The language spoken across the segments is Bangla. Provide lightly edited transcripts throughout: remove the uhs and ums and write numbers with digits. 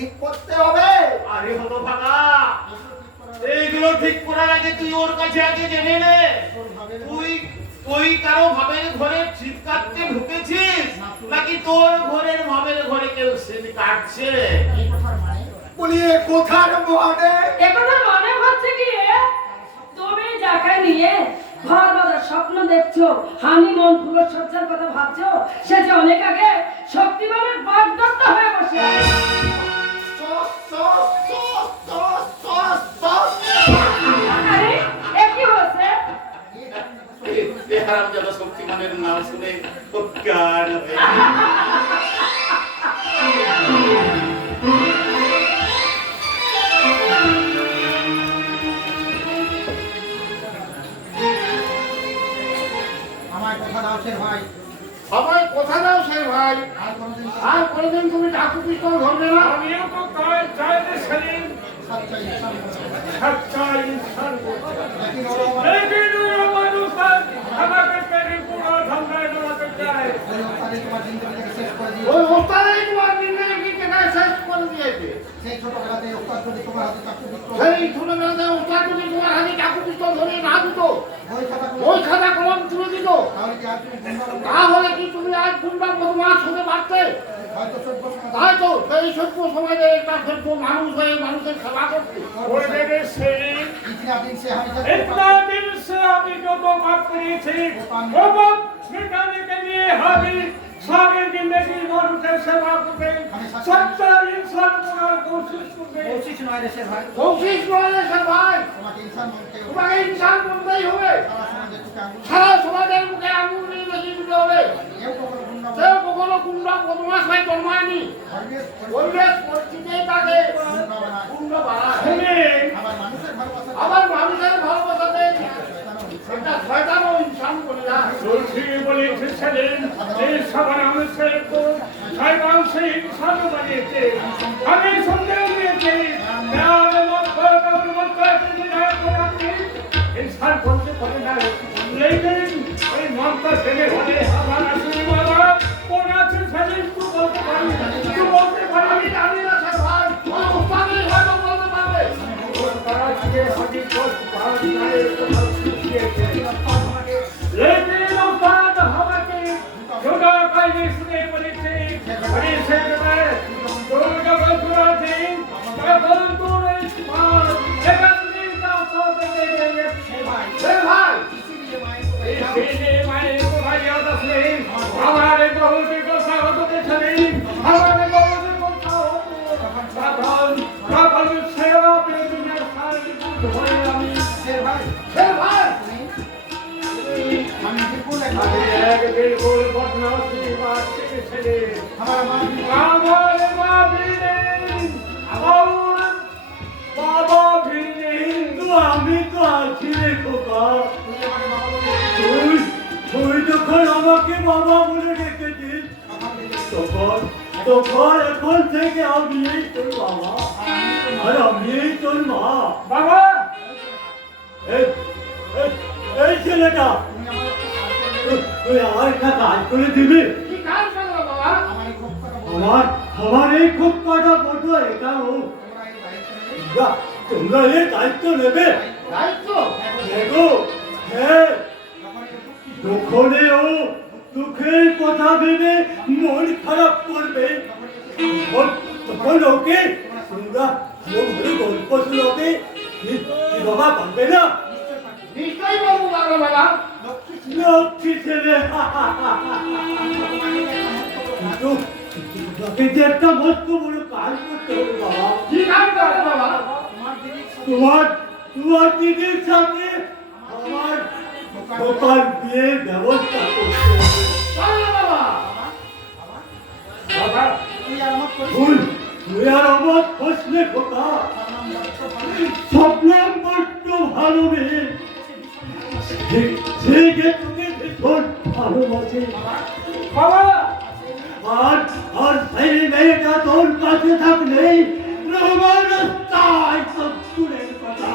ঠিক করতে হবে। আরে হতভাগা, এইগুলো ঠিক করার আগে তুই ওর কাছে আগে জেনে নে। তুই কারো ভাবের ঘরে শীত কাটতে ঢুকেছিস নাকি তোর ঘরের ভাবের ঘরে কেউ শীত কাটছে? বলি এ কথার মানে? এ কথার মানে হচ্ছে কি, তুমি যাকে নিয়ে ঘর বাঁধার স্বপ্ন দেখছো, হানিমুন ফুলসজ্জার কথা ভাবছো, সে যে অনেক আগে শক্তিমানের বাগদত্তা হয়ে বসে আছে। আরে এ কি হচ্ছে? হারামজাদা শক্তিমানের নাম শুনে অজ্ঞান হয়ে আমার কথা দাও সে ভাই। সবাই কথা দাও সে ভাই, আর কোনদিন তুমি ডাকু পিস্তল ধরবে না। আমিও তো তাই চাইতে সেদিন সচ্চাই ইনসান করতে। লেকিন ওই মানুষ আমাকে পেরে পুরো ধান্দায় ডোবাতে চায়। ওই ওস্তাদই তোমার জিন্দেগিকে শেষ করে দিয়েছে। সেই ছোটবেলাতে ওস্তাদ যদি তোমার হাতে চাকু পিস্তল, সেই ছোটবেলাতে ওস্তাদ যদি তোমার হাতে চাকু পিস্তল ধরে না দিত, ওই ওই খাতা কলম তুলে দিত, তাহলে কি আর তুমি তাহলে কি তুমি আজ গুন্ডা বদমাশ হতে পারতে? হয়তো সভ্য সমাজ তাই তো সেই সভ্য সমাজে একটা সভ্য মানুষ হয়ে মানুষের সেবা করতে। ওই দেবে সেই इतना दिन से हम इतना दिन से अभी जो तो बात करी थी वो बात मिटाने के लिए हमें सारी जिंदगी मनुष्य सेवा करते सच्चा इंसान बनाने की कोशिश करते। कोशिश नয় রে সে ভাই, কোশিশ করে সে ভাই, তোমাকে ইনসান বলতে হবে। তোমাকে ইনসান করতেই হবে। সারা সমাজের সারা সমাজের চোখে আঙুল মুখে আঙুল নিয়ে দেখিয়ে দিতে হবে। কেউ কখনো গুন্ডা কেউ কখনো গুন্ডা বদমাশ হয়ে জন্মায়নি। পরিবেশ পরিস্থিতি তাকে গুন্ডা বানায়। শুনেন আবার মানুষের ভালোবাসা আবার মানুষের ভালোবাসাতে একটা শয়তান ও ইনসান বলে না। तुलसी बोली सेदिन इस सवरम से को शैतान से इंसान बने थे हमें संदेह दिए थे प्यार मत करो मत करते नहीं कोई इंसान बोलते पड़े ना लेकिन कोई मन का देने वाले हमारा सुनी वाला कोना से सेदिन तू बोलते पारी আমি জানি না সে ভাই, ওই ওস্তাদই হয়তো বলতে পারবে। आज के हदी को बाहर जाए तो किए थे लेकिन उस्ताद हमारे जुदा कायदे सुने पड़े थे बड़ी से में तो जब पूरा दिन तब तो इस बार जगत दिन का साथ दे देंगे সে भाई, इसीलिए मैं को भाई याद रखने हमारे बहुत को साथ दे चले हमारे बहुत को साथ साधन सेवा पे दुनिया सारी होए আমি সে ভাই, সে ভাই, আমি বিপুল আমি এক বিলকুল বদমাশি বাত ছেড়ে আমার মা আমার মা ভিড়ে আমার বাবা ভিড়ে তো আমি তো আছি রে খোকা তুই যখন আমাকে বাবা বলে ডেকেছিস তখন এখন থেকে আমি তোর বাবা আর আমি তোর মা বাবা এই ছেলেটা তুই আমার একটা কাজ করে দিবি কি কাজ করলো বাবা? আমার এই খুব কটা ফটো এটা হোক তোমরা এই দায়িত্ব নেবে দায়িত্ব? দেখো হ্যাঁ যখনই ও দুঃখের কথা ভেবে মন খারাপ করবে তখন ওকে তোমরা ভালো গল্প শোনাবে বাবা পারবে না নিশ্চয়ই বলবো পারবে বাবা। লক্ষ্মী ছেলে কিন্তু তোকে যে একটা মস্ত বড় কাজ করতে হবে বাবা কি কাজ করবে বাবা? তোমার দিদির সাথে আমার খোকার বিয়ের ব্যবস্থা করতে হবে পারবে বাবা। বাবা তুই আমার তুই আর আমার ফসলে খোকা স্বপ্নাম বড্ড ভালো মেয়ে সে যে তোকে ভীষণ ভালোবাসে বাবা আর সেই মেয়েটা তোর কাছে থাকলেই রোমান রাস্তায় সব দূরের কথা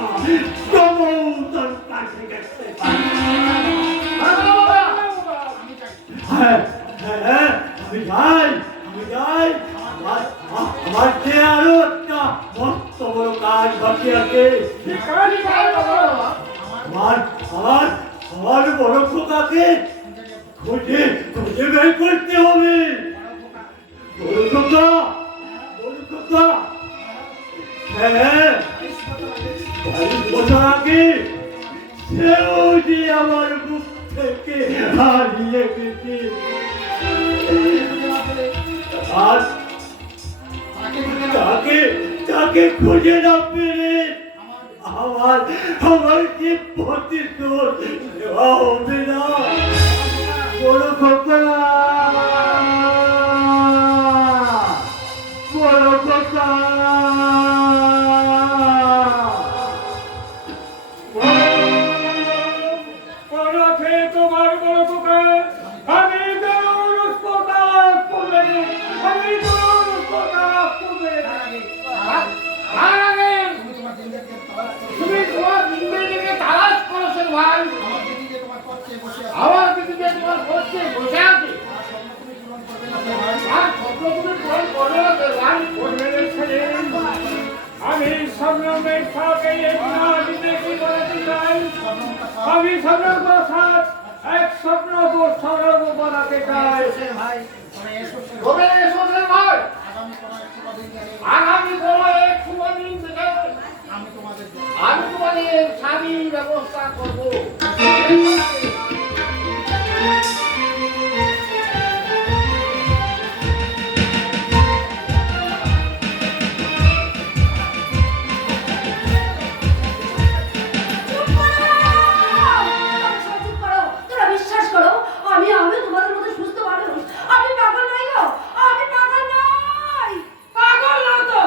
তবু তোর কাছে গেছে হ্যাঁ হ্যাঁ আমি যাই আমার যে আরো একটা মস্ত বড় কাজ বাকি আছে। কি কাজই ভালো বাবা? আমার বড় খোকাকে খুঁজে খুঁজে বের করতে হবে। বড় খোকা, বড় খোকা, হ্যাঁ, 40 বছর আগে সেও যে আমার বুক থেকে হারিয়ে গেছে। আর তাকে খুঁজে না পেরে আমার যে প্রতিশোধ নেওয়া হবে না। বড় খোকা, বড় খোকা, পরতে তোমার বড় খোকা, আমি দৌড় প্রতাপ করবে, আমি দৌড় প্রতাপ করবে। আর আগে তুমি তোমার জিন্দেগিকে তালাশ করো। তুমি তোমার জিন্দেগিকে তালাশ করেছো ভাই। আমার দিদিকে তোমার পথে বসে আছে। আমার দিদিকে তোমার বসে বসে আছে। আর স্বপ্ন তুমি পূরণ করবে না তো ভাই। আর স্বপ্ন তুমি পূরণ করবে না তো ভাই। করবে না ছেলে। আমি সংগ্রামের সাথে একটা জিন্দেগি বানাতে চাই। স্বপ্নটা সব আমি সংগ্রামের সাথে এক স্বপ্ন সংগ্রাম বানাতে চাই। শেষের ভাই, মানে এসো শেষ। তবে এসো রে ভাই। আগামী কোনো এক শুভ দিন গেলে আগামী কোনো এক শুভ দিন থেকে আমি তোমাদের আমি তোমাদের স্বামীর ব্যবস্থা করবো। চুপ করো! তোমরা সব চুপ করো। তোমরা বিশ্বাস করো, আমি তোমাদের মতো সুস্থ মানুষ। আমি পাগল নই গো, আমি পাগল নই। পাগল নও তো।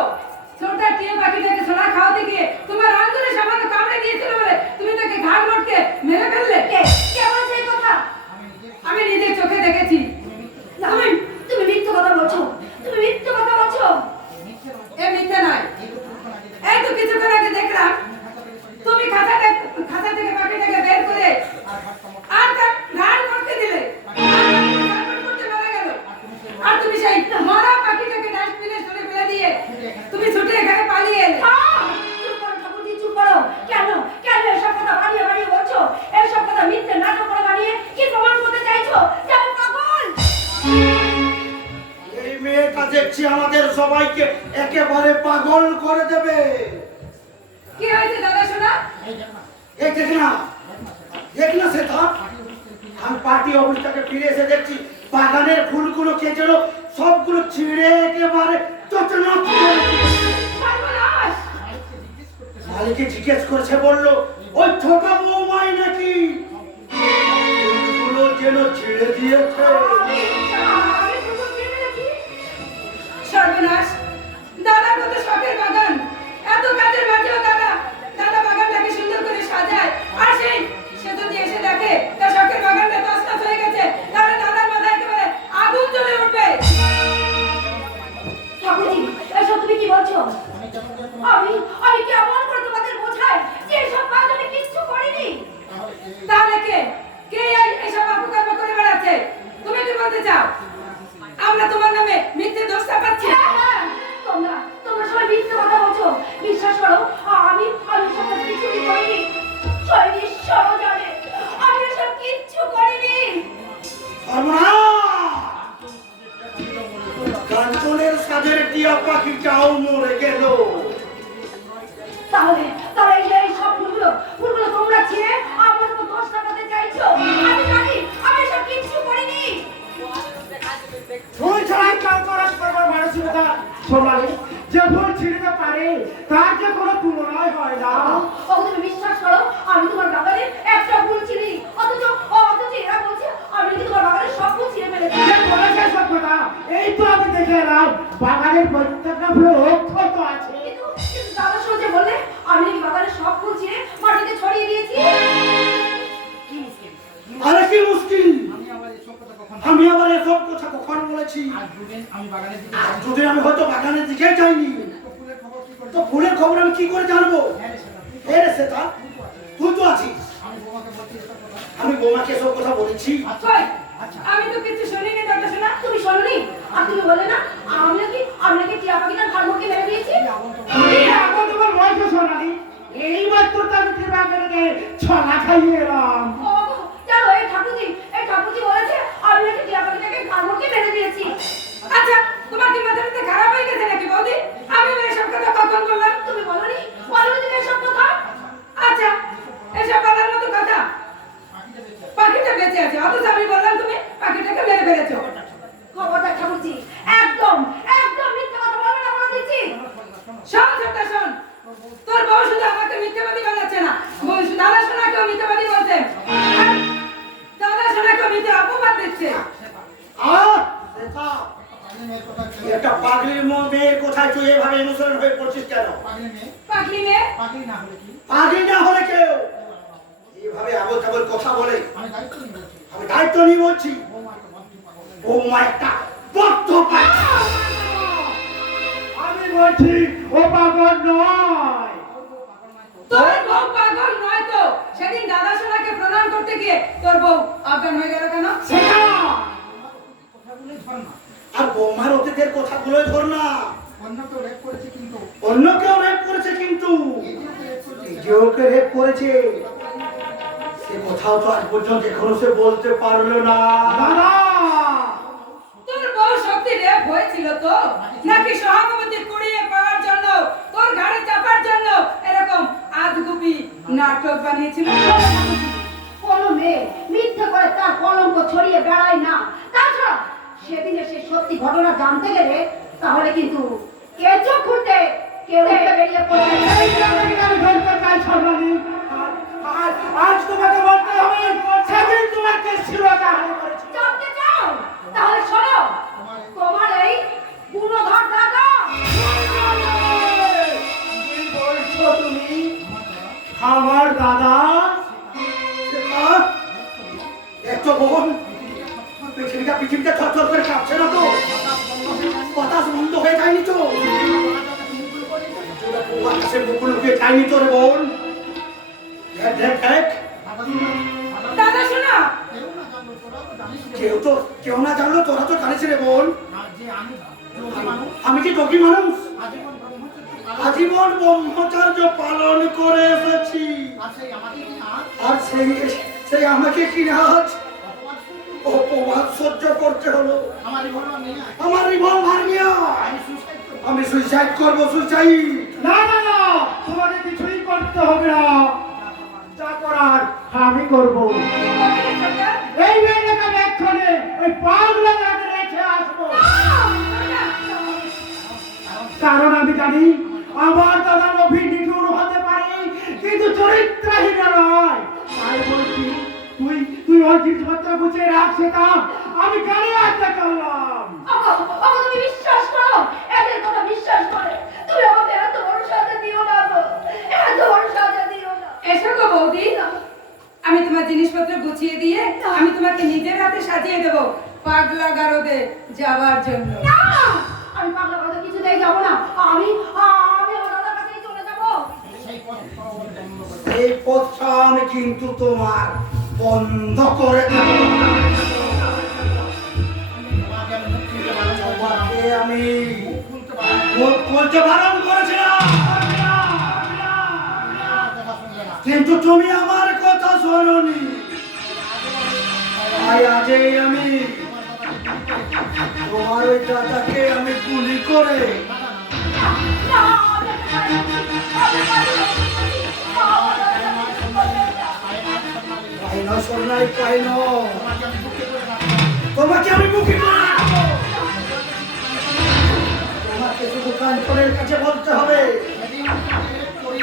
ছোটটা টিয়া পাখিটাকে ছোড়া খাওয়াতে গিয়ে তোমার আঙ্গুলে সামান্য কামড়ে দিয়েছিল বলে তুমি তাকে ঘাড় মটকে মেরে ফেললে। কে বলছে এই কথা? আমি নিজের চোখে দেখেছি। তুমি মিথ্যে কথা বলছো। তুমি মিথ্যে কথা বলছো। এ মিথ্যে নয়। এই তো কিছুক্ষণ আগে দেখলাম তুমি খাঁচা থেকে পাখিটাকে বের করে আর তার ঘাড় মটকে দিলে। আর পাখি ছটফট করতে মারা গেল। আর তুমি সেই মরা পাখিটাকে ডাস্টবিনে ছুঁড়ে ফেলে দিয়ে তুমি ছুটে এখানে পালিয়ে এলে। চুপ করো ঠাকুরজি, চুপ করো। কেন এসব কথা বানিয়ে বানিয়ে বলছো? এসব কথা মিথ্যে নাটক করে বানিয়ে কি প্রমাণ করতে চাইছো যে আমি পাগল? এই মেয়েটা দেখছি আমাদের সবাইকে একেবারে পাগল করে দেবে। কি হয়েছে দাদা সোনা? এই দেখ না সেটা, আমি পার্টি অফিস থেকে ফিরে এসে দেখছি বাগানের ফুলগুলো কে যেন সবগুলো ছিঁড়ে একেবারে চচনচ করে দিয়েছে। সর্বনাশ! মালিককে জিজ্ঞেস করেছে, বললো ওই ছোট বৌমাই নাকি ফুলগুলো যেন ছিঁড়ে দিয়েছে। সর্বনাশ! দাদার কত শখের বাগান, এত কাজের মাঝেও দাদা বাগানটাকে সুন্দর করে সাজায়। আর সে যদি এসে দেখে তার শখের বাগানটা তছনছ হয়ে গেছে, তাহলে দাদার মাথায় একেবারে আগুন জ্বলে উঠবে। ঠাকুরজি, এসব তুমি কি বলছো? আমি কেমন করে তোমাদের বোঝাই যে এসব কাজ আমি কিচ্ছু করিনি? তাহলে কে এইসব অপকর্ম করে বেড়াচ্ছে? তুমি কি বলতে চাও আমরা তোমার নামে মিথ্যে দোষ চাপাচ্ছি? তোমরা সবাই মিথ্যে কথা বলছো। বিশ্বাস করো, আমি সব কাজ কিছুই করিনি। শরীর ঈশ্বরও জানে আমি এসব কিচ্ছু করিনি। কাঞ্চনের সাজের টিয়া পাখিটাও মরে গেল। তাহলে এই সব ফুলগুলো তোমরা ছিঁড়ে আমার উপর দোষ চাপাতে চাইছো? আমি জানি আমি এসব কিচ্ছু করিনি। ফুল ছাড়াই কাজ করার পর মানসিকতা সোনালি যে ফুল ছিঁড়তে পারে তার যে কোনো তুলনায় হয় না। তুমি বিশ্বাস করো, আমি তোমার বাগানে একটা ফুল ছিঁড়ি, অথচ এরা বলছে আমি নাকি তোমার বাগানে সব ফুল ছিঁড়ে ফেলেছি। যে বলেছে সব কথা এই তো আমি দেখে এলাম, বাগানের প্রত্যেকটা ফুল অক্ষত আছে। কিন্তু দাদা শুনতে বললে আমি নাকি বাগানে সব ফুল ছিঁড়ে মাটিতে ছড়িয়ে দিয়েছি। আরে কি মুশকিল, আমি আবার এসব কথা কখন আমি আবার এসব কথা কখন বলেছি? আমি বাগানের দিকে আর যদি আমি হয়তো বাগানের দিকে যাইনি ফুলের খবর কি করে? তো ফুলের খবর আমি কি করে জানবো? হ্যাঁ রে সেটা, এ রে সেটা, তুই তো আছিস। আমি বোমাকে বলছি এসব কথা। আমি বোমাকে সব কথা বলেছি। কই? আমি তো কিছু শুনিনি দাদা শোনা। তুমি শোনোনি? আর তুমি বলে না আমি খাইয়ে এলাম। ও জানো এই ঠাকুরজি বলেছে আমি নাকি টিয়া পাখিটাকে কামড়কে মেরে দিয়েছি। আচ্ছা তোমার কি মাথাটা খারাপ হয়ে গেছে নাকি বৌদি? আমি এসব কথা কখন বললাম? তুমি বলনি তুমি এসব কথা। আচ্ছা এসব কথার মতো কথা, পাখিটা বেঁচে আছে অথচ আমি বললাম তুমি পাখিটাকে মেরে ফেলেছো। খবরদার ঠাকুরজি, একদম মিথ্যা কথা বলবে না বলে দিচ্ছি। শোন ছোট্টা শোন, তোর বউ শুধু আমাকে মিথ্যাবাদী বানাচ্ছে না, দাদা সোনাকেও মিথ্যাবাদী বলছে, আর দাদা সোনাকেও মিথ্যা অপবাদ দিচ্ছে। একটা পাগলির মেয়ের কোথায় তুই এভাবে ইমোশনাল হয়ে পড়ছিস কেন? পাগলি মেয়ে? পাগলি না হলে কেউ এভাবে আবল তাবল কথা বলে? আমি দায়িত্ব নিয়ে বলছি, বৌমা একটা বদ্ধ পাগল। আমি বলছি ও পাগল নয়। তোর বউ পাগল নয় তো সেদিন দাদা সোনাকে প্রণাম করতে গিয়ে তোর বউ অজ্ঞান হয়ে গেল কেন? সেটা আর বৌমার অতীতের কথাগুলোই ধর না। অন্য কেউ রেপ করেছে কিন্তু নিজেও ওকে রেপ করেছে, সে কোথাও তো আজ পর্যন্ত এখনো সে বলতে পারলো না। দাদা তোর বউ সত্যি রেপ হয়েছিল তো, নাকি সহানুভূতি কুড়িয়ে পাওয়ার জন্য তোর ঘাড়ে চাপার জন্য এরকম আধগুপি নাটক বানিয়েছিল? কোন মেয়ে মিথ্যে করে তার কলঙ্ক ছড়িয়ে বেড়ায় না। তাছাড়া সেদিনে সে সত্যি ঘটনা জানতে গেলে তাহলে কিন্তু কেঁচো খুঁটে কেউ বেরিয়ে পড়বে। এই গ্রামটাকে আমি ধরতে চাই সর্বাণী। আজ তোমাকে বলতে হবে সেদিন তোমার কে ছিল তাহলে করেছি। জানতে চাও? তাহলে শোনো, তোমার এই গুণধর দাদা। কি বলছো তুমি? আমার দাদা? দেখছো বোন, পৃথিবীটা থরথর করে কাঁপছে না তো? বাতাস বন্ধ হয়ে যায়নি তো? বাতাসের মুকুল লুকিয়ে যায়নি তো রে বোন? দেখ দাদা শোনা, কেউ না জানলো, তোরা তো জানিস রে বোন। আমি কি যোগী মানুষ? আজীবন ব্রহ্মচর্য পালন করে এসেছি, আর সেই আমাকে কি আজ অপবাদ সহ্য করতে হলো। আমার রিভলভার নিয়ে আমি সুইসাইড করবো। সুইসাইড না না না, তোমাকে কিছুই করতে হবে না, যা করার আমি করবো। এই মেয়েটাকে আমি এক্ষণে ওই পাগলা গানে রেখে আসবো, কারণ আমি জানি আমার দাদা নবী নিঠুর হতে পারে কিন্তু চরিত্রহীন নয়। তাই বলছি তুই ওর জিনিসপত্র গুছিয়ে রাখ, সেটা আমি গাড়ি আসতে চললাম। তুমি বিশ্বাস করো, এদের কথা বিশ্বাস করে তুমি আমাকে এত বড় সাজা দিও না গো, এত বড় সাজা দিও না। এসো গো বৌদি, আমি তোমার জিনিসপত্র গুছিয়ে দিয়ে আমি তোমাকে নিজের হাতে সাজিয়ে দেবো পাগলা গারদে যাওয়ার জন্য। না, আমি পাগলা কথা কিছুতেই যাবো না। আমি ওর দাদার কাছেই চলে যাবো। এই পথটা আমি কিন্তু তোমার বন্ধ করে দেব। তোমাকে আমি মুখ খুলতে বারণ করেছিলাম, কিন্তু তুমি আমার কথা শোনোনি। তাই আজই আমি তোমার ওই দাদাকে আমি গুলি করে না, আমি একটা পারি না। আমি পারি না। আমার দাদার কাছে বলবে না। পাইন সোনাই পাইন, তোমাকে আমি মুখে করে রাখবো। তোমাকে শুধু কাঞ্চনের কাছে বলতে হবে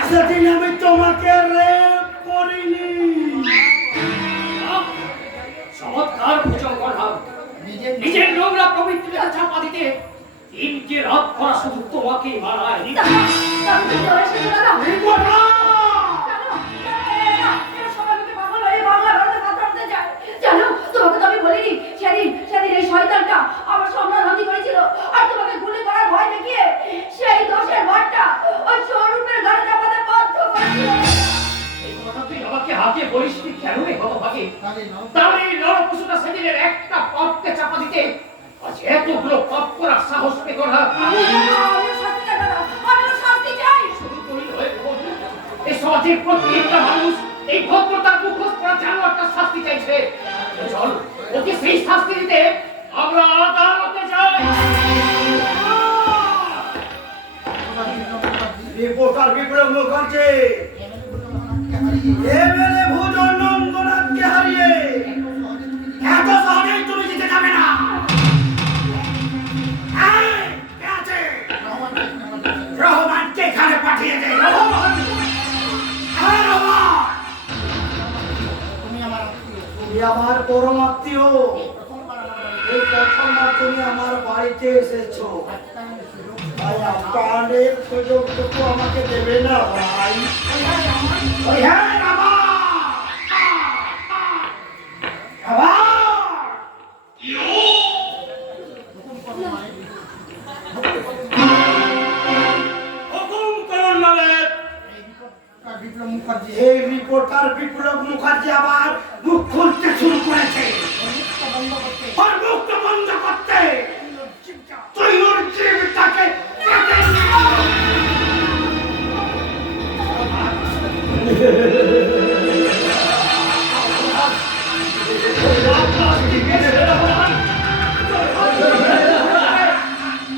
সেদিন আমি তোমাকে রেপ করিনি। চমৎকার ভোজন করলাম। নিজের নোংরা পবিত্রতা চাপা দিতে দিনকে রাত করা শুধু তোমাকে মারায়। দাদা, তুমি চলে এসেছো দাদা। কথা! এরা সবাই আমাকে পাগল হয়ে বাংলা ভারতে কথা বলতে যায়। জানো, তোমাকে তো আমি বলিনি সেদিন এই শয়তানটা আমার সম্মান হাতি করেছিল, আর তোমাকে গুলি করার ভয় দেখিয়ে সেই দোষের ভারটা ওই স্বরূপের ঘরে চাপাতে বাধ্য করেছিল। এই কথা তুই আমাকে হাতে বলিস নি কেন রে হতভাগে? তাহলে এই নরপশুটা সেদিনের একটা পাপকে চাপা দিতে আজ এতগুলো পাপ করার সাহস পেত না। আমি শাস্তি চাই দাদা, আমি শাস্তি চাই। শুধু তুই নয়, এই সমাজের প্রত্যেকটা মানুষ এই ভদ্রতার মুখোশ পরা জানোয়ারটার শাস্তি চাইছে। চল ওকে সেই শাস্তি দিতে আমরা আদালতে যাই। রিপোর্টার বিপ্লব মুখার্জি এমএলএ ভোজন নন্দনাথকে হারিয়ে এত সহজেই তুমি জিতে যাবে না। এই, কে আছে? রহমানকে এখানে পাঠিয়ে দে। রহমান! হ্যাঁ, রহমান! তুমি আমার পরম আত্মীয়। এই প্রথমবার তুমি আমার বাড়িতে এসেছো, ভাই আপনাদের সুযোগটুকু আমাকে দেবে না ভাই? ওই হ্যাঁ বাবা! বাবা! হুকুম করুন মালিক। এই রিপোর্টার বিপ্লব মুখার্জি আবার মুখ খুলতে শুরু করেছে। ওর মুখটা বন্ধ করতে তুই ওর জীবটাকে কেটে নে।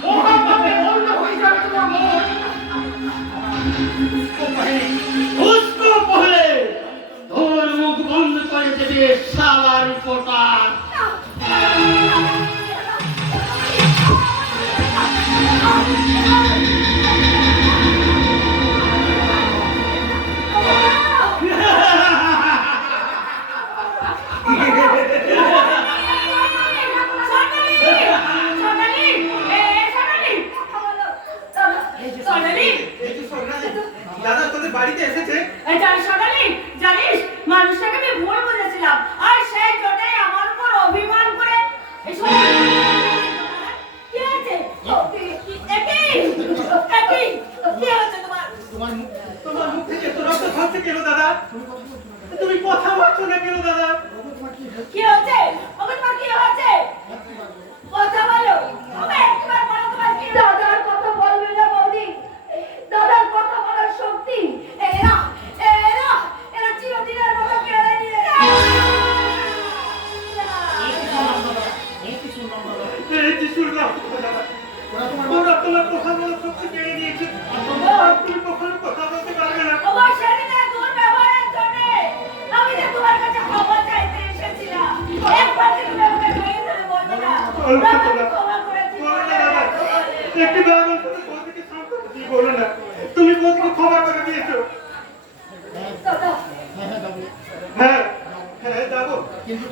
মহাপাপে বন্ধ হয়ে যাবে তোমার মুখ। उसको पहले धोर मुख बंद कर देवे साला रिपोर्टर। দাদা তোদের বাড়িতে এসেছে। জানিস মানুষটাকে আমি ভুল বুঝেছিলাম, আর সেই জন্যই আমার উপর অভিমান করে কি আছে? কি হচ্ছে তোমার? তোমার মুখ থেকে এত রক্ত খাচ্ছে কেন দাদা? তুমি কথা বলছো না কেন দাদা? কি হচ্ছে? ওকে তোমার কি হচ্ছে? কথা বলো, ওকে একবার বলো তোমার কি হচ্ছে? দাদার কথা বলবে না বৌদি, দাদার কথা বলার শক্তি এরা এরা এরা চিরদিনের মতো কেড়ে নিয়ে এই যে শুনলাম দাদা, ওরা তোমার কথা বলার শক্তি কেড়ে নিয়েছে। আর তুমি কখনো কথা বলতে পারবে না। আমার শরীরে দুর্ব্যবহারের জন্য আমি যে তোমার কাছে ক্ষমা চাইতে এসেছিলাম। একবার কি তুমি আমাকে ধরে ধরে বলবে না? আমাকে ক্ষমা করে দিও। বলো না দাদা, একটি বার তুমি বৌদিকে শান্ত করতে বলো না। তুমি বৌদিকে ক্ষমা করে দিয়েছো। দাদা হ্যাঁ হ্যাঁ যাবো, কিন্তু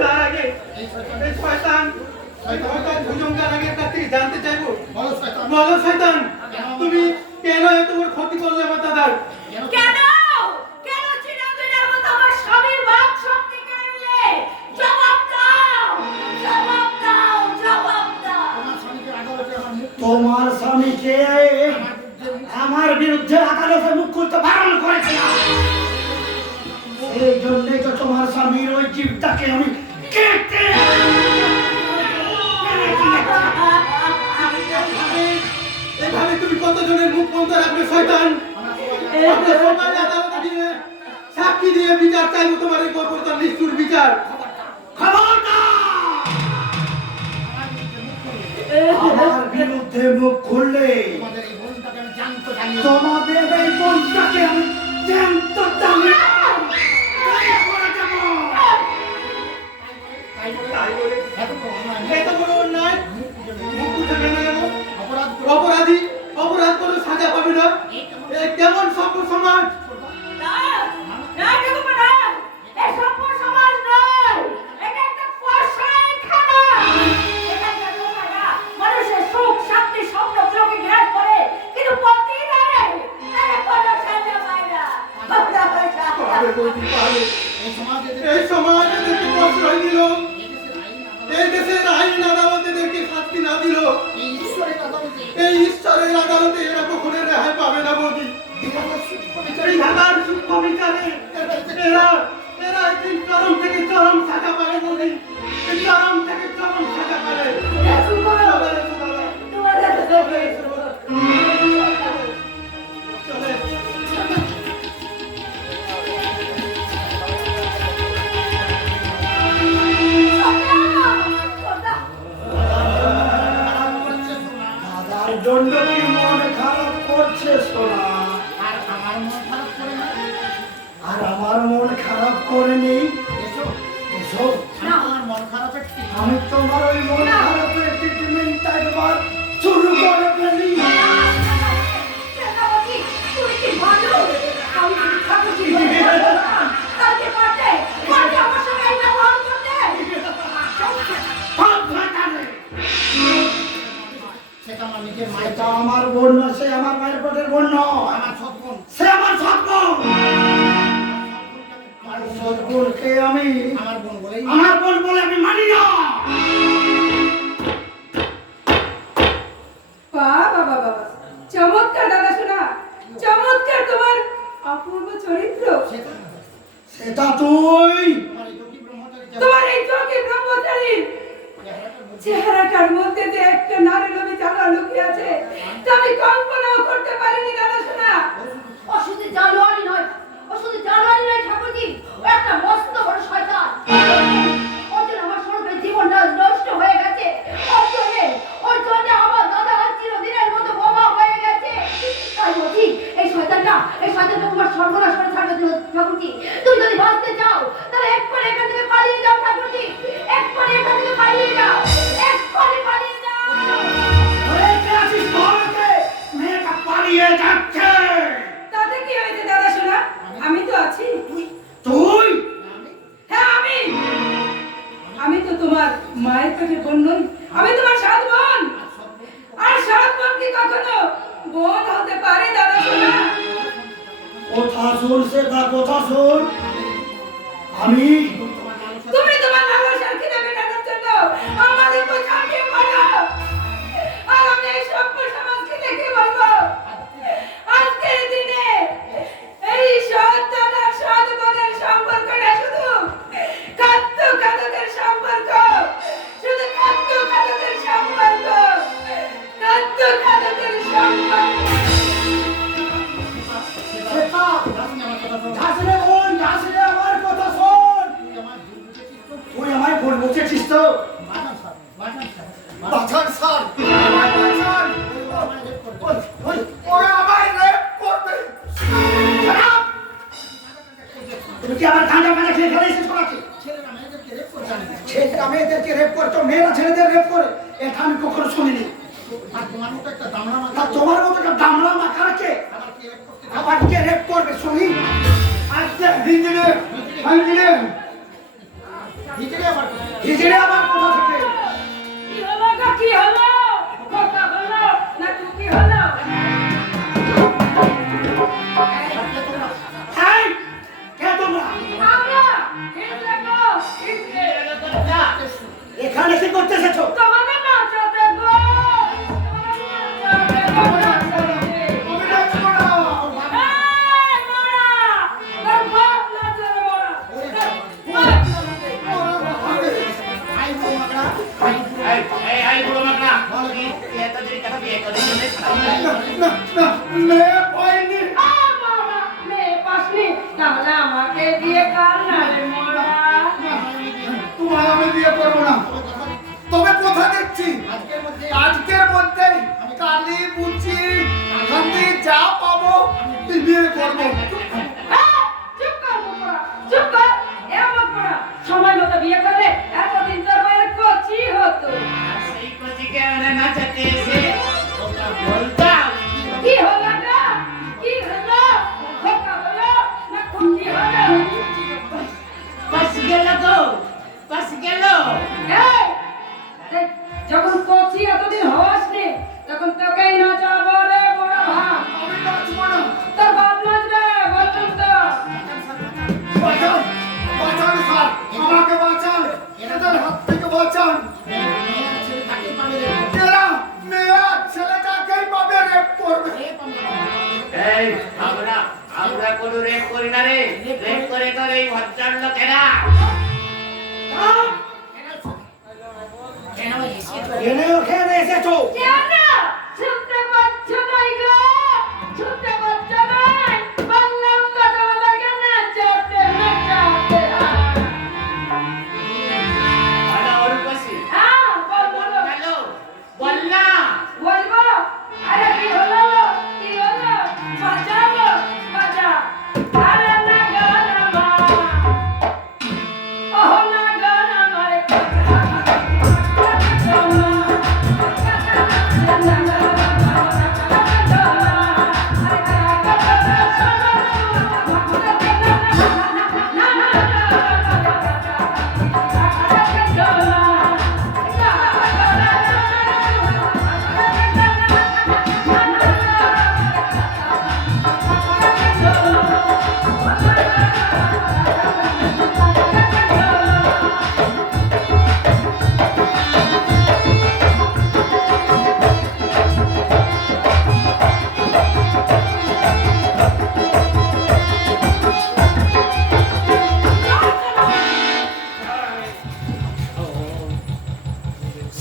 তার আগে এই শয়তান ভুজঙ্গার কাছ থেকে জানতে চাইবো। বলো শয়তান, তুমি কেন এত বড় ক্ষতি করলে আমার দাদার? কেন? কেন চিরদিনের মতো আমার স্বামীর বাক শক্তি কেড়ে নিলে? জবাব দাও, জবাব দাও, জবাব দাও। তোমার স্বামীকে আমার বিরুদ্ধে আদালতে মুখ খুলতে বারণ করেছিলাম। এই জন্যই তো তোমার স্বামীর ওই জীবটাকে আমি কেটে এভাবে তুমি কতজনের মুখ বন্ধ রাখবে শয়তান? আমরা সবাই আদালতে গিয়ে সাক্ষী দিয়ে বিচার চাইবো, তোমার এই বর্বরতার নিষ্ঠুর বিচার। আমার বিরুদ্ধে মুখ খুললে তোমাদের এই বোনটাকে আমি জ্যান্ত দামে করে দেবো। তাই বলে এত বড় অন্যায় মুখ উঠে মেনে নেবো? অপরাধী অপরাধ করে সাজা পাবে না? এ কেমন সভ্য সমাজ? না, না দেখো না, এ সভ্য সমাজ নয়, এটা একটা কসাইখানা। এখানকার লোকেরা মানুষের সুখ শান্তি স্বপ্নগুলোকে গ্রাস করে, কিন্তু প্রতিদিনে তারা কোনো সাজা পায় না। পাবে বৌদি, পাবে। এই সমাজ এদেরকে প্রশ্রয় দিল, এই দেশের আইন আদালত এদেরকে শাস্তি না দিল, এই ঈশ্বরের আদালতে এরা কখনো রেহাই পাবে না বৌদি। এই ঢাকার সূক্ষ্ম বিচারে এরা এরা একদিন চরম থেকে চরম সাজা পাবে বৌদি। এই চরম থেকে চরম সাজা পাবে। চলে এসো দাদা, চলে এসো। চলে এসো। প্রচন্ড কি মন খারাপ করছে সোনা? আর আমার মন খারাপ করে না। আর আমার মন খারাপ করেনি। এসো, এসো, না আমার মন খারাপের ঠিক আমি তোমার ওই মন খারাপের ট্রিটমেন্টটা একবার শুরু করে ফেলি। সেনাপতি, তুই কি ভালো? আমি যদি ঠাকুরজি কালকে পারতে আমার সঙ্গে এই ব্যবহার করতে? সেটা আমার নিজের মায়ের এটা আমার বোন না, সে আমার মায়ের পেটের বোন নয়। আমার সৎ বোন। সে আমার সৎ বোন। আর সৎ বোনকে আমি আমার বোন বলেই আমার বোন বলে আমি মানি না। বাবা বাবা, চমৎকার দাদা শোনা, চমৎকার তোমার অপূর্ব চরিত্র। সেটা তুই আমার এই যোগী ব্রহ্মচারী তোমার এই চোখে ব্রহ্মচারীর চেহারাটার মধ্যে যে একটা নারী লোভী চালা লুকিয়ে আছে তা আমি কল্পনাও করতে পারিনি দাদা শোনা। ও শুধু জানোয়ারই নয়, ও শুধু জানোয়ারই নয় ঠাকুরজি, ও একটা মস্ত বড় শয়তান। ওর জন্য আমার স্বরূপের জীবনটা নষ্ট হয়ে গেছে। ওর জন্য আমার দাদা চিরদিনের মতো বোমা হয়ে গেছে। তাই বলছি, এই শয়তানটা তোমার সর্বনাশ করে ছাড়বে ঠাকুরজি। তুমি যদি বাঁচতে চাও তাহলে এক্ষুনি এখান থেকে পালিয়ে যাও ঠাকুরজি, এক্ষুনি এখান থেকে পালিয়ে যাও, এক্ষুনি পালিয়ে যাও। ওরে কে আছিস বলকে? মেয়েটা পালিয়ে যাচ্ছে। তাতে কি হয়েছে দাদা শোনা? আমি তো আছি। তুই হ্যাঁ আমি তো তোমার মায়ের পেটে বোন নই, আমি তোমার সাত বোন। আর সাত বোন কি কখনো বোন হতে পারে দাদা শোনা? কথা শোন, সেটা কথা শোন। আমি তুমি তোমার ভালোবাসার খিদে মেটানোর জন্য আমাদের উপর ঝাঁপিয়ে পড়ো। আর আমি এই সভ্য সমাজকে দেখে বলবো, আজকের দিনে এই সৎ দাদা সৎ বোনের সম্পর্কটা শুধু খাদ্য খাদকের সম্পর্ক, শুধু খাদ্য খাদকের সম্পর্ক, খাদ্য খাদকের সম্পর্ক। সেটা আপনি আমার কথা শোনো। ঝাঁসরে বোন, ঝাঁসরে আমার কথা শোন। তুই আমার ভুল বুঝেছিস তো? তুই আমায় ভুল বুঝেছিস তো? বাঁচান স্যার, বাঁচান স্যার। বাঁচান স্যার, আমায় বাঁচান। আমায় রেপ করবে। ওরা আমায় রেপ করবে। খারাপ। তুমি কি আমার গাঁজা ফাঁজা খেয়ে খেলে এসেছো নাকি? ছেলেরা মেয়েদেরকে রেপ করে জানে না। ছেলেরা মেয়েদেরকে রেপ করছো, মেয়েরা ছেলেদের রেপ করে, এটা আমি কখনো শুনিনি। আর তোমার মতো একটা দামড়া তা মাথা তোমার মতো একটা দামড়া মাথাকে আবার কে রেপ করতে আবার কে রেপ করবে শুনি? আচ্ছা, হিজড়ে ভিতরে আবার হিজড়ে আবার কোথা থেকে? কি হলো গো, কি হলো? কথা হলো না টুকি হলো? এই, কে তোমরা? আমরা হিজড়ে গো, হিজড়ে। এখানে কি করতে এসেছো? তোমাদের নাচাতে গো, তোমাদের নাচাতে গো, নাচাতে। আমি নাচবো না। এই মোরা, তোর বাপ নাচে রে মোরা। আই বউ মাগনা, এই বুড়ো মাগনা, তুই এত দেরি কথা বিয়ে করে দিলে মেয়ে পাইনি। মেয়ে পাসনি, তাহলে আমাকে দিয়ে কার না রে মোরা। তোমায় আমি বিয়ে করবো না। তবে কথা দিচ্ছি, আজকের মধ্যে আজকের মধ্যে কালি বুচি হাতি যা পাবো বিয়ে করবো। চুপ কর মোরা, চুপ কর। এমন মোরা, সময় মতো বিয়ে করলে এতদিন তোর মায়ের কচি হতো। সেই কচিকে আমরা নাচাতে এসে বলতাম কি হলো না? কি হলো? খোকা হলো না খুশি হলো? বাস গেল তো, বাস গেল। এই, দেখ, যখন কচি এতদিন হওয়াসনি তখন তোকেই নাচাবো রে বড় ভাই। আমি নাচবো না। তোর বাপ নাচবে বললাম তো। বাঁচান, বাঁচান স্যার, আমাকে বাঁচান, এদের হাত থেকে বাঁচান। মেয়ে আর ছেলে তাকে পাবে রেপ করবে। এরা মেয়ে ছেলেটাকেই পাবে রেপ করবে। রেপ আমরা করবো। এই আমরা কোনো রেপ করি না রে, রেপ করে তোর এই ভদ্র লোকেরা। কেন এসে এনে ওখানে এসেছো? কেন? শুনতে পাচ্ছ নাই গো? শুনতে পাচ্ছ নাই? বললাম তো তোমাদেরকে নাচাতে নাচাতে। ভালো ওরকসি হ্যাঁ, বল বলো। ভালো বল না। বলবো?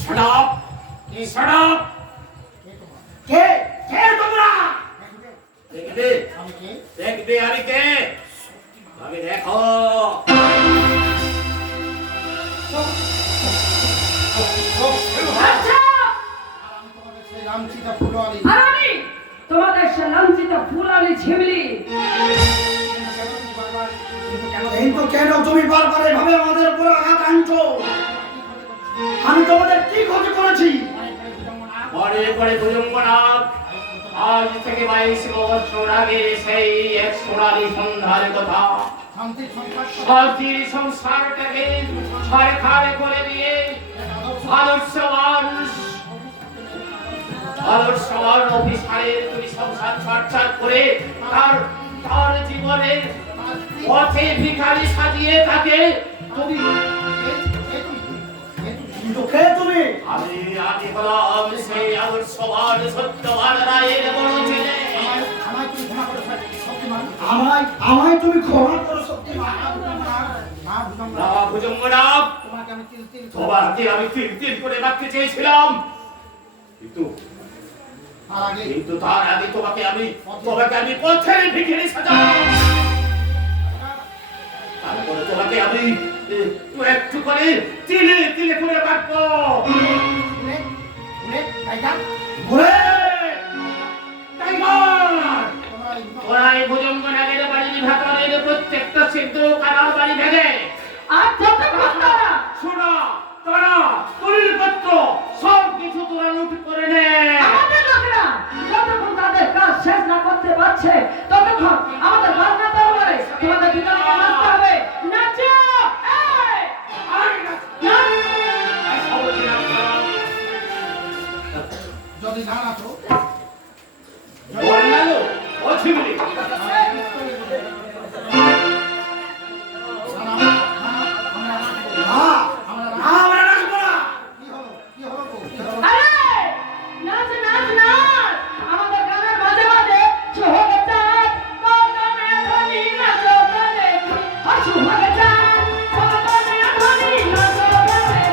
Shut up! Shut up! কে কে তোমরা দেখবে দেখবে আমি কে আমি দেখো আচ্ছা আর আমি তোমাদের সে লাঞ্ছিত ফুলালি ঝিমলি কিন্তু কেন তুমি বারবার এভাবে আমাদের উপর আঘাত আনছো? আমি তোমাদের কি ক্ষতি করেছি? পরে পরে ভুজঙ্গনাথ আজ থেকে 22 বছর আগে সেই এক সোনালী সন্ধ্যার কথা শান্তির সংসারটাকে ছাড়খাড় করে দিয়ে আদর্শবান অফিসারের তুমি সংসার ছাড়ছাড় করে তার জীবনের পথে ভিখারি সাজিয়ে তাকে তুমি কে তুমি? আমি হলাম সেই আদর্শবান সত্যবান রায়ের বড় ছেলে। আমায় তুমি ক্ষমা করো শক্তিমান। বাবা ভুজঙ্গনাথ, তোমাকে আমি তিল তিল করে রাখতে চেয়েছিলাম, কিন্তু তার আগে তোমাকে আমি পথের ভিখারি সাজাবো। তারপরে তোমাকে আমি একটু করে তিলে তিলে করে রাখবো। ওরাই ভুজঙ্গনাথের বাড়ির ভেতরের প্রত্যেকটা সিদ্ধ কারার বাড়ি ভেঙে আর যতক্ষণ তারা শোনা তারা দলিলপত্র সব কিছু তোরা লুট করে নে। আমাদের লোকেরা যতক্ষণ তাদের কাজ শেষ না করতে পারছে ততক্ষণ আমাদের ভাবনা তরবারে তোমাদের বিদ্যালয়ে নাচতে হবে। নাচো যদি না নাচো বললো ও ছিমলি আমরা নাচবো না। আরে নাচ নাচ নাচ আমাদের গানের মাঝে মাঝে সোহগতান বদনে ধ্বনি নাচো বলে সোহগতান বদনে ধ্বনি নাচো বলে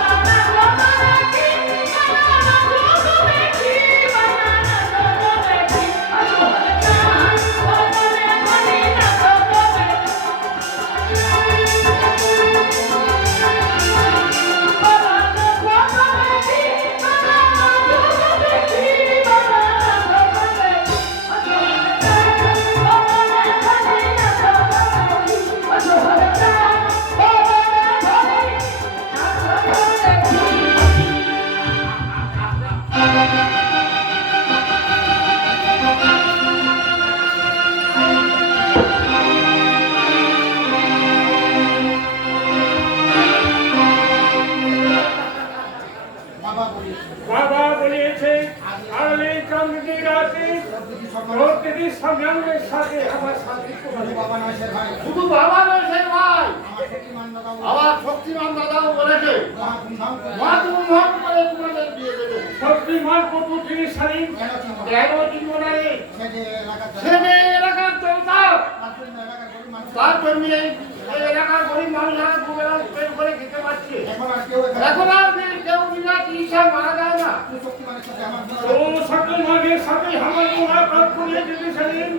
বানানা বদনে কি বানানা বদনে কি বানানা বদনে কি সোহগতান বদনে ধ্বনি নাচো বলে বাবা বলিয়েছে আলে চন্দ্রী রাতে প্রতিটি সংগ্রামের সাথে আমার সাথে বাবা নয় সে ভাই, শুধু বাবা নয় সে ভাই আমার শক্তিমান দাদাও বলেছে মা তুমি মন করে তোমাদের বিয়ে দেবে। শক্তিমান কপুটি শালীন কেন চিনব না রে? সে যে এলাকার দেবতা তার জন্য এই এলাকার গরিব মানুষরা দুবেলা পেট করে খেতে পারছে। এখন আর কেউ বিনা চিকিৎসায় মারা যায় না। तो शक्तिमान के साथ हमारे मुलाकात करने के लिए शालीन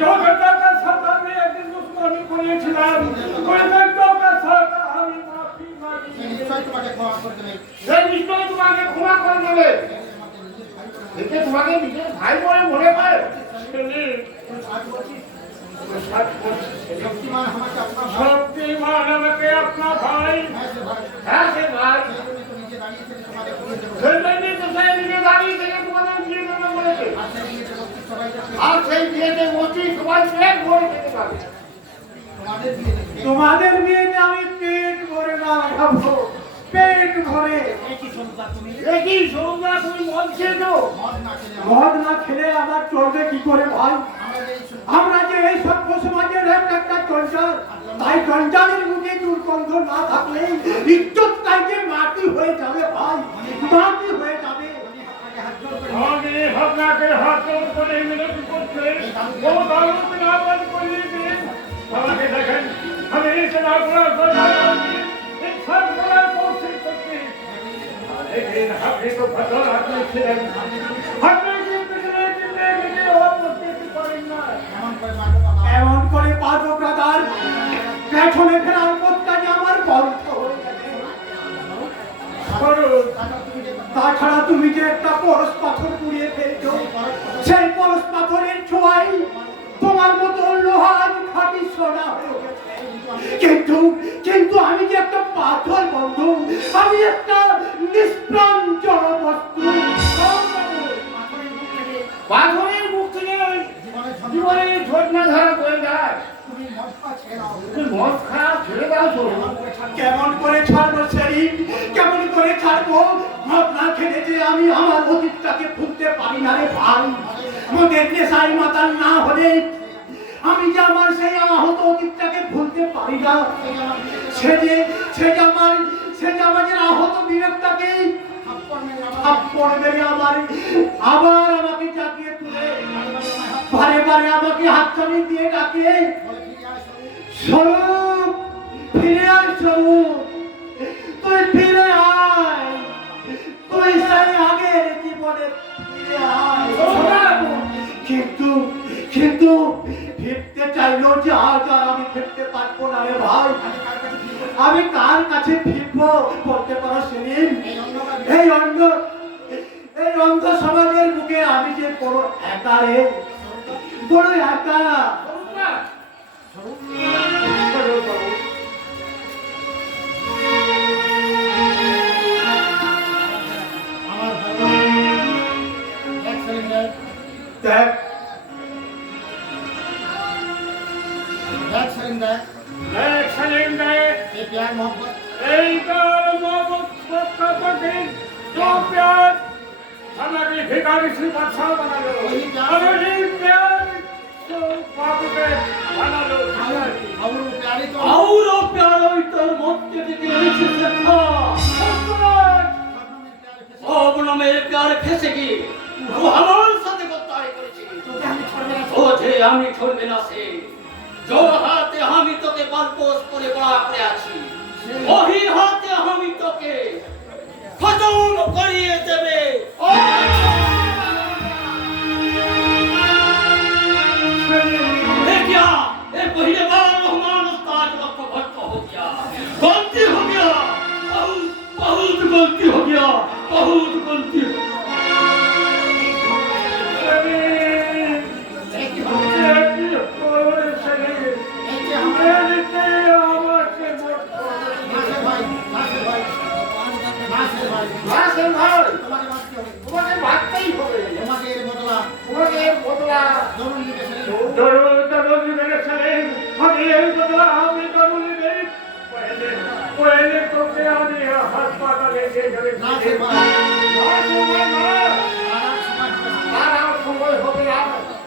जो घटना का सरदार ने एक दिन दुश्मनी को नहीं छिलाम कोई घटना का सरदार हमें माफी मांगी সে নিশ্চয় তোমাকে ক্ষমা করে দেবে। এতে তোমাকে নিজের ভাই বলে মনে করে। शालीन শক্তিমান আমাকে আপনার ভাই, शक्तिमान हमें अपना भाई হ্যাঁ সে ভাই তুমি তো নিজে দাঁড়িয়েছিলে তোমাদের বিয়ে দেবো। সেদিনই তো সে নিজে দাঁড়িয়ে থেকে তোমাদের বিয়ে দেবে বলেছে। আর সেই বিয়েতে বসছি সবাই যাচ্ছে, আর সেই বিয়েতে বসি সবাই পেট ভরে খেতে পাবে। তোমাদের বিয়ে দেবে। তোমাদের বিয়েতে আমি পেট ভরে মার খাবো, পেট ভরে। একই সন্ধ্যা তুমি বলছে তো মদ না খেলে মদ না খেলে আমার চলবে কি করে ভাই? আমরা যে আমরা যে এই সভ্য সমাজের একটা চঞ্চল, তাই চঞ্চলের মুখে দুর্গন্ধ না থাকলে ইজ্জত তাইকে মাটি হয়ে যাবে ভাই, মাটি হয়ে যাবে। आगे हकना के हाथों को नहीं मिले करते वो दारू पे ना बंद कर लीजिए बाबा के देखें हमें इसे ना पूरा करना चाहिए एक सब बड़ा कोशिश करते लेकिन हमने तो भद्र आदमी ছিলেন हमने কিন্তু জিন্দগিতে ওর মধ্যে কি করেন না এমন করে পারবো ব্রাদার, পেছনে ফেরার পথটা যে আমার বন্ধ হয়ে গেছে। করুন তাছাড়া তুমি যে একটা পরশ পাথর পুড়িয়ে ফেলছো, সেই পরশ পাথরের ছোঁয়ায় তোমার মতো লোহার খাঁটি সোনা হয়ে গেছে। কিন্তু কিন্তু আমি যে একটা পাথর বন্ধু, আমি একটা নিষ্প্রাণ জড় বস্তু। পাথরের মুখ থেকে জীবনে ঝর্ণা ধারা বয়ে যায় তুমি মদ খাওয়া ছেড়ে দাও তো কেমন করে ছাড়বো শরীর, কেমন করে ছাড়বো? ভাবনা খেলে যে আমি আমার অতীতটাকে ভুলতে পারি না রে ভাই। আমাদের নেশায় মাতাল না হলে আমি যে আমার সেই আহত অতীতটাকে ভুলতে পারি না। সে যে আমার যে আহত বিবেকটাকে থাপ্পড় মেরে আবার আমাকে জাগিয়ে তুলে বারে বারে আমাকে হাতছানি দিয়ে ডাকে, স্বরূপ ফিরে আয়, স্বরূপ তুই ফিরে আয়, তুই সেই আগের জীবনে ফিরে আয়। কিন্তু কিন্তু ফিরতে চাইলেও যে আজ আর আমি ফিরতে পারবো না রে ভাই। আমি কার কাছে ফিরবো বলতে পারো সেদিন? এই অন্ধ সমাজের বুকে আমি যে বড় একা রে, বড় একা। দেখ एक सलीम ने एक प्यार मोहब्बत का बंधन जो प्यार हमारी भिखारी से बादशाह बना लो और वही प्यार तो बाबू के बना लो और प्यारो তোর মধ্যে থেকে নিচে দেখা ও বনা মেরে প্যার ফেসে গিয়ে ও আমার সাথে গদ্দারি করেছে। ওঠে আমি ছড়বে না সে जो हाथे हामी তোকে পালপোষ করে বড়া করে আছি, ওই হাতে আমি তোকে খতম করিয়ে দেবে। क्या ये पहले बार रहमान उस्ताद वक्त भक्त हो गया, गलती हो गया, बहुत बहुत गलती हो गया, बहुत गलती हो गया। पहले तो क्या हासपाताले के गए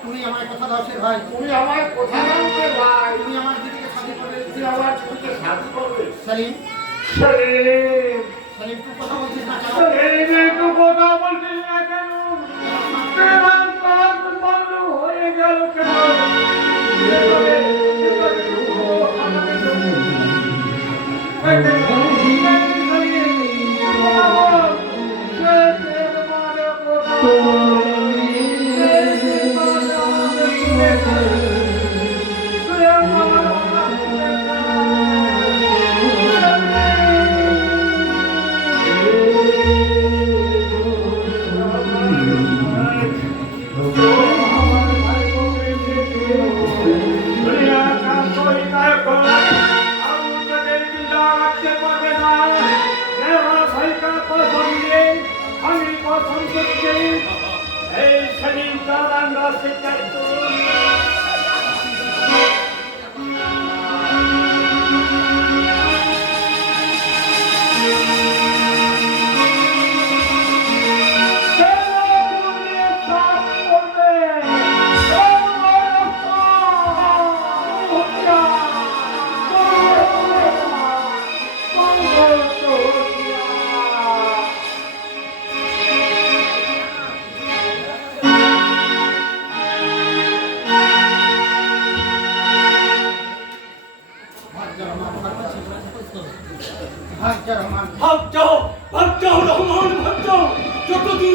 তুমি আমার কথা দাও সে ভাই, তুমি আমার কথা বলতে ভাই তুমি আমার দিদিকে শাদি করবে। তুমি আমার ছেলেকে শাদি করবে সেলিম সেলিম সেলিম তুই কথা বলছিস না কেন? সেলিম একটু কথা বলছিস না কেন? তোমার কাজ বন্ধ হয়ে গেল কেন?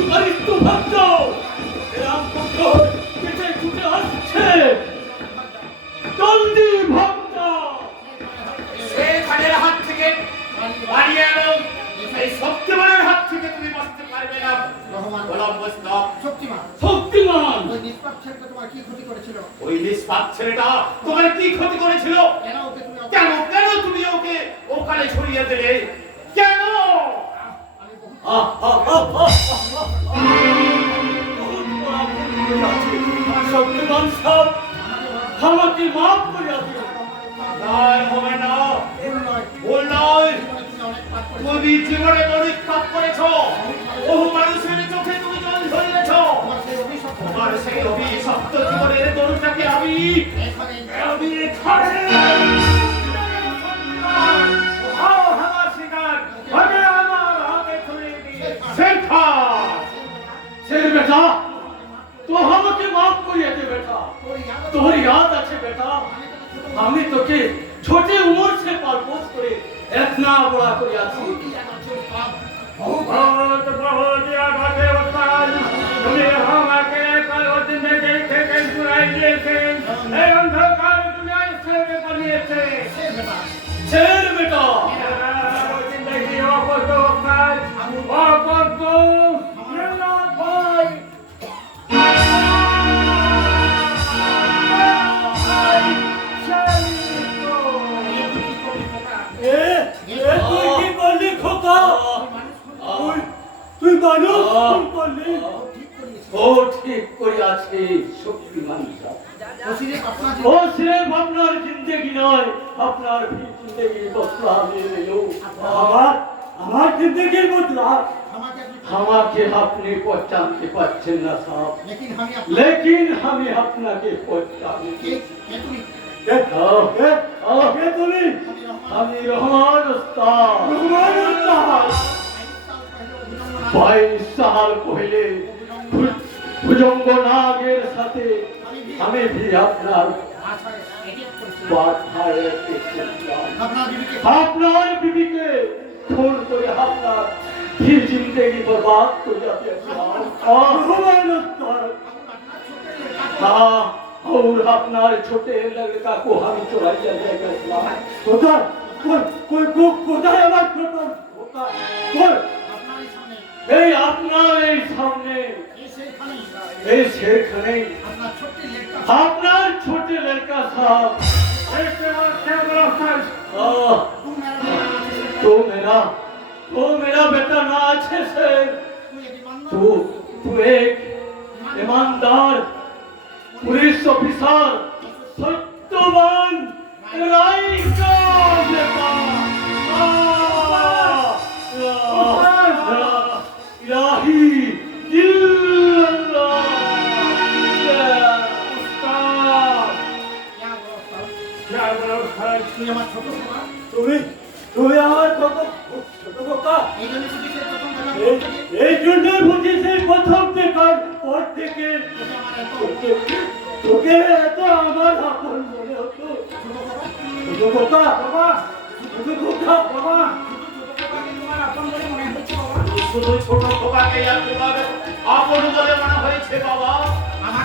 অহংকারিত ভক্ত রামপুত্র পেটে ছুটে আসছে জলদি ভক্ত সেখানের হাত থেকে পালিয়ে এলো এই শক্তিমানের হাত থেকে তুমি বাঁচতে পারবে না গোলাম মোস্তফা শক্তিমান ওই নিষ্পাপ ছেলেটা তোমার কি ক্ষতি করেছিল? ওই নিষ্পাপ ছেলেটা তোমার কি ক্ষতি করেছিল কেন ওকে তুমি কেন কেন তুমি ওকে ওখানে ছড়িয়ে দিলে কেন শক্তিমান সব আমাকে মাফ করে দিও আর হবে না ভুল নয়, ভুল নয় তুমি অনেক পাপ করেছো। তুমি জীবনে অনেক পাপ করেছো বহু মানুষের চোখে তুমি জল ঝরিয়েছো তোমার সেই অভিশপ্ত তোমার সেই অভিশপ্ত জীবনের দরুটাকে আমি এখানে আমি এখানে আমার শিকার আমি আমার হাতে তুলে দিয়ে শেখা शेर बेटा तो हमके माफ करिए दे बेटा तोहर याद अच्छे बेटा हमें तो के छोटे उम्र से पाल पोस करे इतना बड़ा करिया छी बहुत बहुत याद आते उस्ताद तुम्हें हम के कल जिंदगी के सुनाई दिए थे ए अंधकार दुनिया से बनिए थे शेर बेटा जिंदगी वापस दो उस्ताद वापस दो তুই মানুষ করলি ও ঠিক করে আছে শক্তিমান ও সির্ফ আপনার জিন্দগি নয় আপনার भी जिंदगी बदला ले लो আমার জিন্দগির বদলা আমাকে আপনি পহচানতে পারছেন না সাহেব लेकिन हमें আপনাকে পহচানি তুমি আমি রহমান উস্তাদ 22 साल पहले भुजंग नागेर साथे हमें भी अपना बात আপনার বিবিকে খুন করে আপনার भी जिंदगी बर्बाद हो जाती है हाँ और अपना छोटे लड़का को हम चुरा लिया जाएगा কোথায় আমার ছোট এই আপনার এই সামনে এই সেখানে আপনার ছোটে লড়কা সাহেব तो मेरा बेटा ना अच्छे से तू एक ईमानदार पुलिस ऑफिसर सत्यवान लड़ाई का बेटा इलाही इल्लल्लाह उस्ताद क्या बोलो खान তুমি আমার ছোট বোকা এই জন্য বুঝি সেই প্রথম দেখার পর থেকে তোকে এত আমার আপন মনে হতো ছোট বোকা বাবা ছোট বোকা বাবা শুধু ছোট খোকাকে তোমার আপন বলে মনে হয়েছে বাবা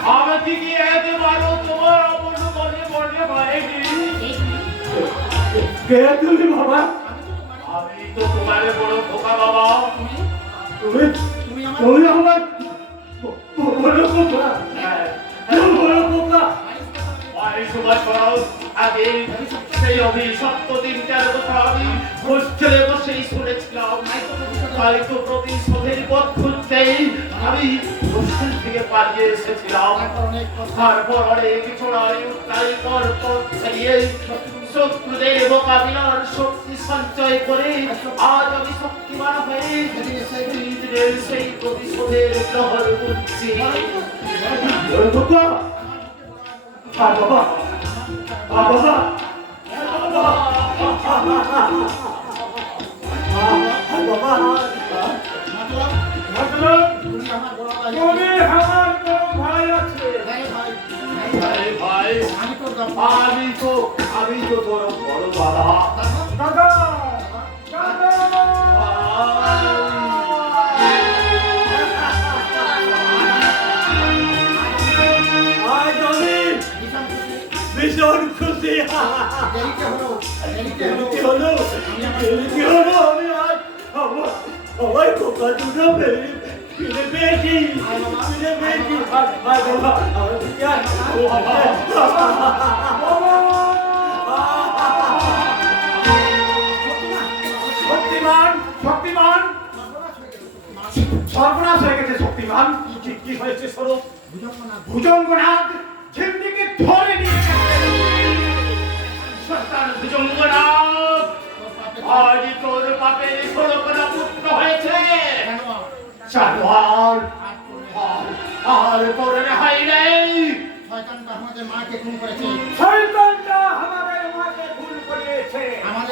আমাকে কি একেবারে তোমার আপন বলে মনে হয়নি কে তুমি বাবা আমি তো তোমার বড় খোকা বাবা তুমি আমার বড় খোকা বড় খোকা আগে সেই অভিশপ্ত দিনটার কথা আমি হোস্টেলে বসেই শুনেছিলাম তাই তো প্রতিশোধের পথ খুঁজতেই আমি হোস্টেল থেকে পালিয়ে এসেছিলাম তারপর অনেক চড়াই উত্তাই পর ছাড়িয়ে শত্রুদের মোকাবিলার শক্তি সঞ্চয় করে আজ আমি শক্তিমান হয়ে সেই প্রতিশোধের প্রহর করছি বাবা বাবা আমি তো তোর বড় বাবা দাদা দাদা কি হলো আমি আজ আমার কোকা দুটো ফিরে পেয়েছি ফিরে পেয়েছি আর বাবা আমার কি আর শক্তিমান শক্তিমান সর্বনাশ হয়ে গেছে শক্তিমান কি হয়েছে স্বরূপ ভুজঙ্গনাথ ঝিমনিকে ধরে নিয়ে গেছে সন্তান ভুজঙ্গনাথ আজ তোর পাপের ষোলকোনা পুত্র হয়েছে জানোয়ার আর তোর রেহাই নেই শয়তানটা আমাদের মাকে খুন করেছে শয়তানটা আমাদের মাকে ভুল করিয়েছে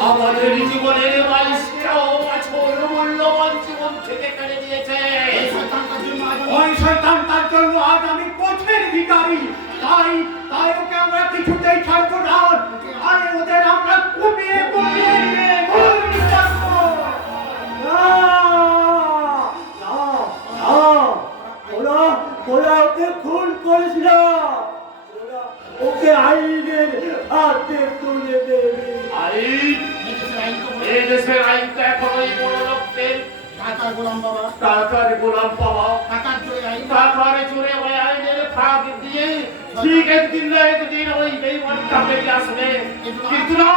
আমাদের জীবনের 22 বছর মূল্যবান জীবন থেকে কেড়ে দিয়েছে এই শয়তানটার জন্য আজ ওই শয়তান তার জন্য আজ আমি পথের ভিখারি তাই তাই ওকে আমরা কিছুতেই ছাড়বো না আর ওদের আমরা কুপিয়ে কুপিয়ে নিয়ে ঘুরে যাবো ওরা ওকে খুন করেছিল ওকে আইনের হাতে তুলে দেবে আইন এই দেশের আইন তো এখন ওই বড় লোকদের টাকার গোলাম বাবা টাকার গোলাম পাওয়া টাকার জোরে আইন টাকার চোরে ওই আইনের ফাঁক দিয়ে ঠিক একদিন না একদিন ওই বেইমানটা বেরিয়ে আসবে কিন্তু না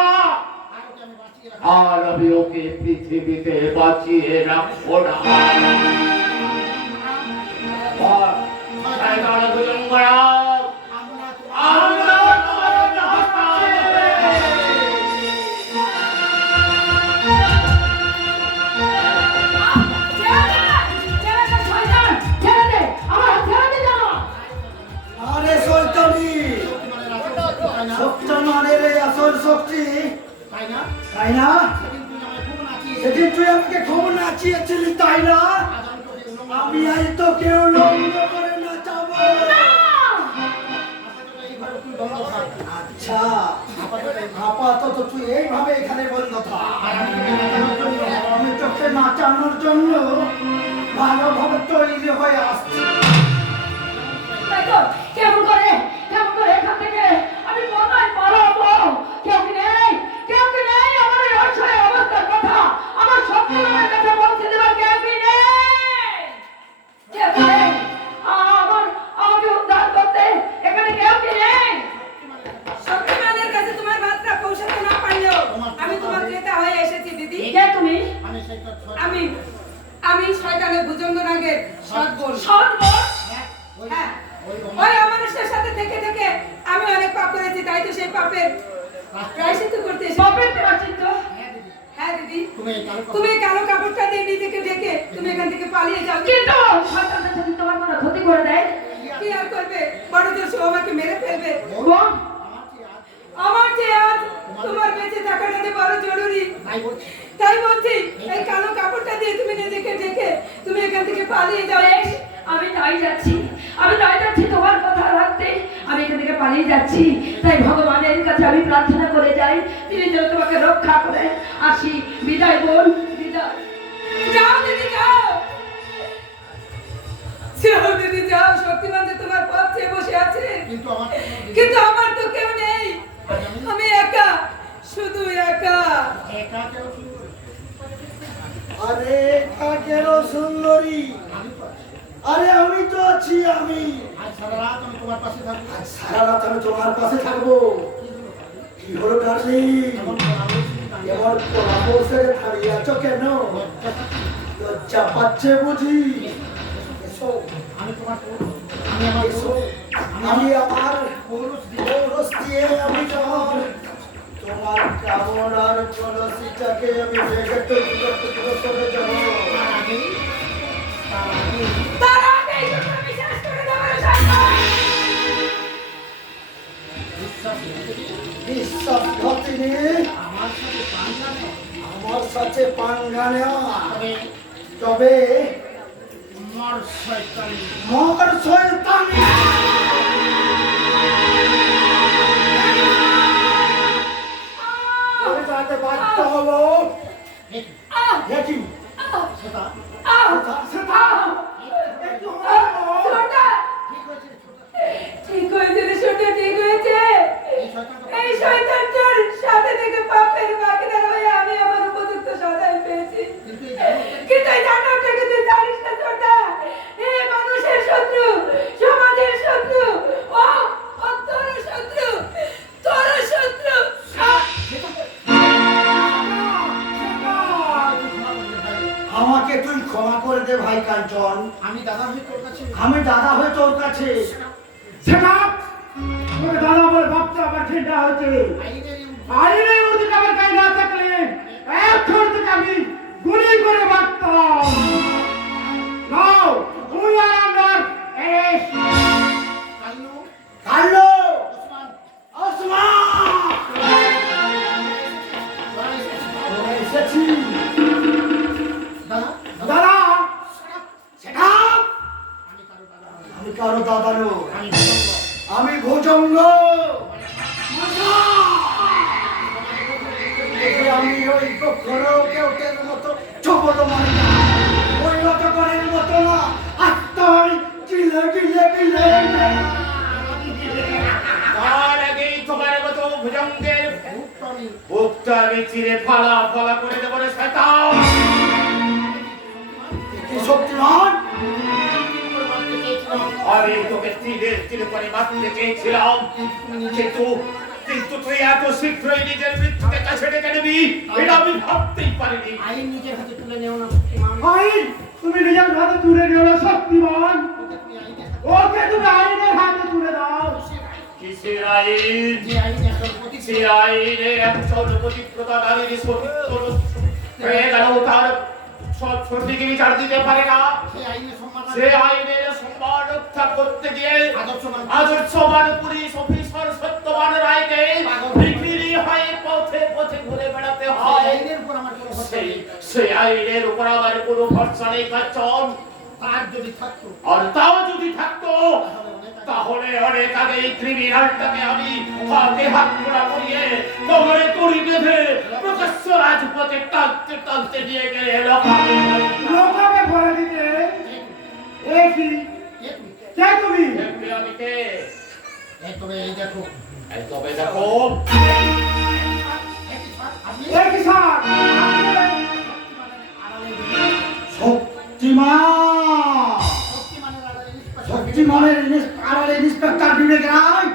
আর ওকে আমি বাঁচিয়ে রাখবো আর আমি ওকে পৃথিবীতে বাঁচিয়ে রাখবো না শয়তান ভুজঙ্গনাথ আমরা আমরা তোমার নাস্তা আরে শয়তানি শক্তি মানে রে আসল শক্তি তাই না তাই না সেদিন তুই আমাকে খুব নাচিয়েছিলি তাই না আমি আজ তো কেউ লঙ্ঘ করে নাচাবো আচ্ছা আপাতত তুই এইভাবে এখানে বন্ধ থাক আমি তোকে নাচানোর জন্য ভালোভাবে তৈরি হয়ে আসছি কেমন করে এখান থেকে আমি কোথায় পালাবো কেউ কি নেই আমার এই অসহায় অবস্থার কথা আমার স্বপ্নের কথা বলতে দেবার কেউ কি নেই আমাকে উদ্ধার করতে এখানে কেউ কি নেই শক্তিমানের কাছে তোমার মাত্রা পৌঁছাতে না পারলেও আমি তোমার ক্রেতা হয়ে এসেছি দিদি কে তুমি আমি সেটা আমি আমি শয়তানের ভুজঙ্গনাগের সৎ বোন সৎ বোন? হ্যাঁ ওই অমানুষের সাথে থেকে থেকে আমি অনেক পাপ করেছি তাই তো সেই পাপের প্রায়শ্চিত্ত করতে এসেছি বাপের প্রাচিত্য? হ্যাঁ দিদি তুমি তুমি এই কালো কাপড়টা দিয়ে নিজেকে ঢেকে তুমি এখান থেকে পালিয়ে যাও কিন্তু শয়তানটা যদি তোমার কোনো ক্ষতি করে দেয় কি আর করবে বড় জোর সে আমাকে মেরে ফেলবে বোন, আমার যে আজ তোমার বেঁচে থাকাটা যে বড় জরুরি তাই বলছি এই কালো কাপড়টা দিয়ে তুমি নিজেকে ঢেকে তুমি এখান থেকে পালিয়ে যাও বেশ, আমি তাই যাচ্ছি তোমার কথা রাখতে আমি এখান থেকে পালিয়ে যাচ্ছি তাই ভগবানের কাছে আমি প্রার্থনা করে যাই তিনি যেন তোমাকে রক্ষা করে আসি বিদায় বোন বিদায় যাও দিদি যাও যাও দিদি যাও শক্তিমান যে তোমার পথ চেয়ে বসে আছে কিন্তু আমার তো কেউ নেই আমি একা শুধু একা আরে কাকের সুন্দরী আরে আমি তো আছি আমি সারা রাত আমি তোমার পাশে থাকবো কি হলো ডার্লিং এবার বসে দাঁড়িয়ে আছো কেন লজ্জা পাচ্ছে বুঝি এসো আমি আমার পৌরস দিয়ে আমি তোমার কামনার কলসিটাকে আমি ভেঙে তো করে যাবো তার আগেই তো তুমি শেষ করে দেবে শয়তান বিশ্বাসঘাতিনী আমার সাথে পাঙ্গা নেওয়া তবে মর শয়তানি আমি তাতে বাধ্য হবো দেখি ঠিক হয়েছে রে ছোটা ঠিক হয়েছে এই শয়তানটার সাথে থেকে পাপের বাকিদার হয়ে আমি আমার উপযুক্ত কাঞ্চন, আমি দাদা হয়ে তোর কাছে আমি দাদা হয়ে তোর কাছে সেটা তোর দাদা বলে ভাবতে আবার চিন্তা হচ্ছে আইনের আইনের অধিকার আমার গায়ে না থাকলে এখন থেকে আমি গুলি করে মারতাম। Now we are under arrest. Kallu Kallo Osman Osman তোরা এসেছি দাদা দাদা সেটা আমি কারো দাদা আমি কারো দাদা নই, আমি আমি ভুজঙ্গ। আমি ওই কখনো কেউটের মতো ছোপত মারি না, ওই লটকনের মতো না, আত্মা আমি চিলে চিলে চিলে তার আগেই তোমার মতো ভুজঙ্গের আমি বুকটা আমি চিরে ফালা ফালা করে দেবো রে শয়তান। কি শক্তিমান, মারতে চেয়েছিলাম আমি তোকে চিরে চিরে করে মারতে চেয়েছিলাম, কিন্তু তুই এত শীঘ্রই নিজের মৃত্যুকে কাছে ডেকে নিবি এটা আমি ভাবতেই পারিনি। আইন নিজের হাতে তুলে নেও না শক্তিমান আইন তুমি নিজের হাতে তুলে নিও না শক্তিমান, তুমি আইনের হাতে ওকে তুমি আইনের হাতে তুলে দাও। কিসের আইন? যে আইন এখন প্রতি সে আইনে একজন পতিব্রতা নারীর সতীত্ব হয়ে গেল, তার সব সর্দিকে বিচার দিতে পারে না। সেই আইনে সম্মান সে আইনের সম্মান রক্ষা করতে গিয়ে আদর্শবান আদর্শবান পুলিশ অফিসার সত্যবান রায়কে বিক্রি হয়ে পথে পথে ঘুরে বেড়াতে সেই হয়। আইনের উপর আমার কোনো ভরসা নেই। সেই আইনের উপর আমার কোনো ভরসা নেই কাঞ্চন। তার যদি থাকতো আর তাও যদি থাকতো তাহলে অনেক আগে এই ক্রিমিনালটাকে আমি হাতে হাত ধরা করিয়ে কোমরে দড়ি বেঁধে প্রকাশ্য রাজপথে টানতে টানতে নিয়ে গেলে লোকাবে ভরে দিতে এ কি কে তুমি? আমি কে? তবে এই দেখো এই তবে দেখো আপনি এ কি স্যার? শক্তিমান, শক্তিমানের আড়ালে নিষ্পাপ শক্তিমানের আড়ালে ইন্সপেক্টর বিবেক রায়।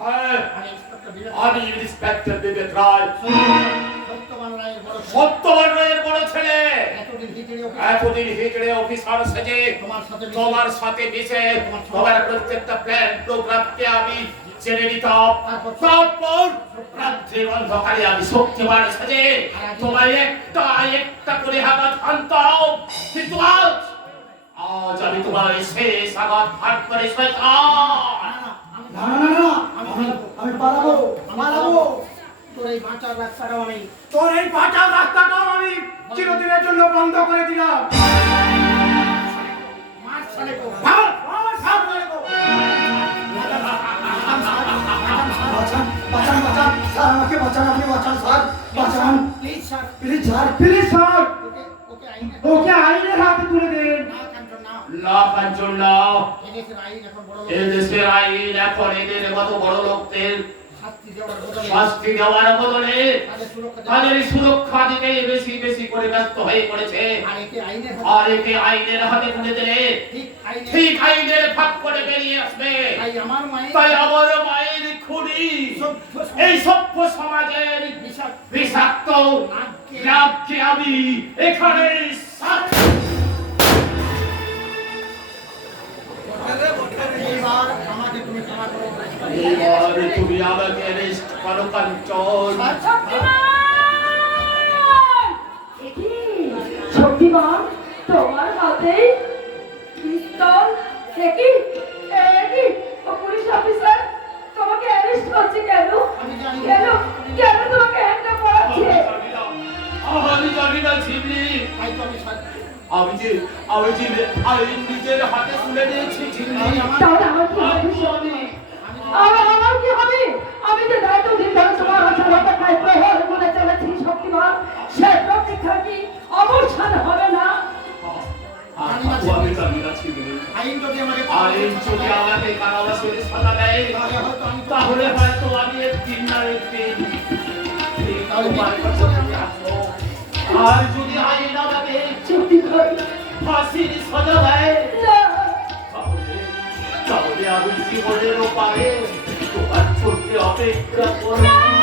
হ্যাঁ আমি ইন্সপেক্টর বিবেক আমি ইন্সপেক্টর বিবেক রায়, সত্যবান রায়ের বড় ছেলে। সত্যবান রায়ের বড় ছেলে। এতদিন হিজড়ে এতদিন হিজড়ে অফিসার সেজে তোমার সাথে মিশে তোমার প্রত্যেকটা প্ল্যান প্রোগ্রামকে আমি জেনে নিতাম। তারপর রাত্রির অন্ধকারে আমি শক্তিমান সেজে তোমায় একটা একটা করে আঘাত হানতাম, কিন্তু আজ আমি তোমার শেষ আঘাত হাত করে শয়তান। না না না না, আমি পালাবো পালাবো। তোর এই বাঁচার রাস্তাটাও আমি তোর এই পাটার রাস্তাটাও আমি চিরদিনের জন্য বন্ধ করে দিলাম। মার সালে তো ভাগ, ভাগ, ভাগ করে দাও। বাঁচান বাঁচান বাঁচান স্যার, আমাকে বাঁচান, আপনি বাঁচান স্যার, বাঁচান please sir please sir. Please sir, ওকে আইনে ওকে আইনের হাতে তুলে দেন। না কাঞ্চন না না কাঞ্চন না, এদেশের আইন এখন বড় লোক এদেশের আইন এখন এদের মতো বড় লোকদের শাস্তি দেওয়ার বদলে শাস্তি দেওয়ার বদলে তাদের সুরক্ষা দেওয়া। তাদের সুরক্ষা দিতে বেশি বেশি করে ব্যস্ত হয়ে পড়েছে। আর একে আইনের আর হাতে একে আইনের হাতে তুলে দিলে ঠিক আইনে ঠিক আইনের ফাঁক করে বেরিয়ে আসবে। তাই আমার মায়ের তাই আমার মায়ের খুনি এই সভ্য সমাজের বিষাক্ত নাককে আমি এখানে এইবার আমাকে তুমি ক্ষমা করো এবারে তুমি আমাকে অ্যারেস্ট করো কাঞ্চন। শক্তিমান! এ কি? শক্তিমান তোমার হাতে পিস্তল, এ কি? ও পুলিশ অফিসার তোমাকে অ্যারেস্ট করছে কেন? আমি জানি না। কেন কেন তোমাকে হ্যান্ডকাপ করাচ্ছে? আমি জানি না ঝিমলি, তাই তো আমি ছাড় আমি যে আইন নিজের হাতে তুলে নিয়েছি ঝিমলি। তাহলে আমার কি হবে শুনি? আমার কি হবে? আমি যে দায়িত্ব বিধানসভা সভাপতি প্রহর করে চলেছি শক্তিমান, সে প্রতীক্ষা কি অবসান হবে না? আমি জানি না ঝিমলি, আইন যদি আমাকে আইন যদি আমাকে কারাবাসের সাজা দেয় তাহলে হয়তো আমি একদিন না একদিন তোমার কাছে আসবো। আর যদি আইন আমাকে শক্তিমান ফাঁসির সাজা দেয় না, তাহলে আমি জীবনের ওপারে তোমার ছোট্ট অপেক্ষা করবো।